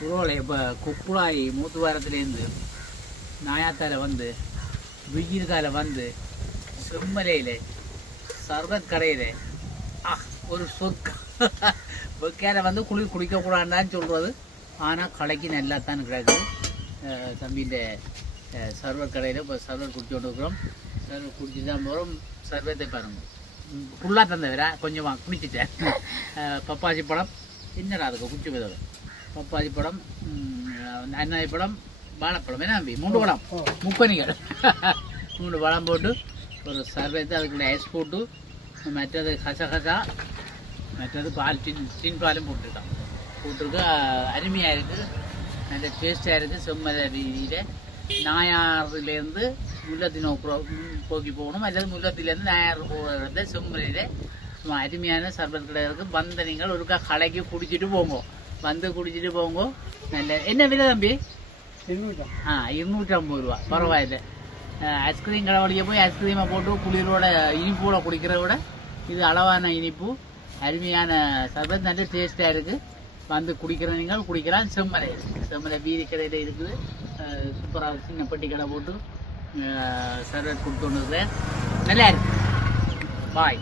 குரோலை இப்போ குப்புளாய் மூத்துவாரத்துலேருந்து நாயாத்தால வந்து வெயில்கால வந்து செம்மலையில் சர்பத் கடையில் ஒரு சொக்க வெக்கையால் வந்து குளிர் குடிக்கக்கூடாதுன்னு சொல்கிறது. ஆனால் கடைக்கு நல்லா தான் கிடக்குது. தம்பிஇந்த சர்வர் கடையில் இப்போ சர்வர் குடிச்சு கொண்டு இருக்கிறோம். சர்வர் குடிச்சு தான் போகிறோம். சர்வத்தை பாருங்கள் ஃபுல்லாக தந்தவரா கொஞ்சமாக குடிச்சிட்டேன். பப்பாசி பழம் என்னடா அதுக்கு குச்சி விதவை பப்பாசி பழம், அன்னாய் பழம், வாழைப்பழம் என்ன நம்பி 3 பழம் முப்பனிகள் 3 பழம் போட்டு ஒரு சர்வத்தை அதுக்குள்ள ஐஸ் போட்டு மற்றது கசகசா மற்றது பால் டின் பாலும் போட்டிருக்க அருமையாக இருக்குது. நல்ல டேஸ்டாக இருக்குது. செம்மத ரீதியில் நாயாறுலேருந்து முல்லத்தி போக்கி போகணும் அல்லது முல்லத்திலேருந்து நாயாறு போகிறத செம்மலையில் சும்மா அருமையான சர்பத் கடை இருக்குது. வந்த நீங்கள் ஒருக்கா கடைக்கு குடிச்சிட்டு போங்க. வந்து குடிச்சிட்டு போங்க. நல்ல என்ன விலை தம்பி? 250 ரூபா. பரவாயில்ல. ஐஸ்கிரீம் கடை வழியே போய் ஐஸ்கிரீமை போட்டு குளிரோட இனிப்போட குடிக்கிறத விட இது அளவான இனிப்பு அருமையான சர்பத் நல்ல டேஸ்டாக இருக்குது. வந்து குடிக்கிற நீங்கள் குடிக்கலாம். செம்மலை வீதி கடையில் இருக்குது. சூப்பராக சின்ன பெட்டி கடை போட்டு சர்வத் கொடுத்து கொண்டு நல்லா இருக்கு. பாய்.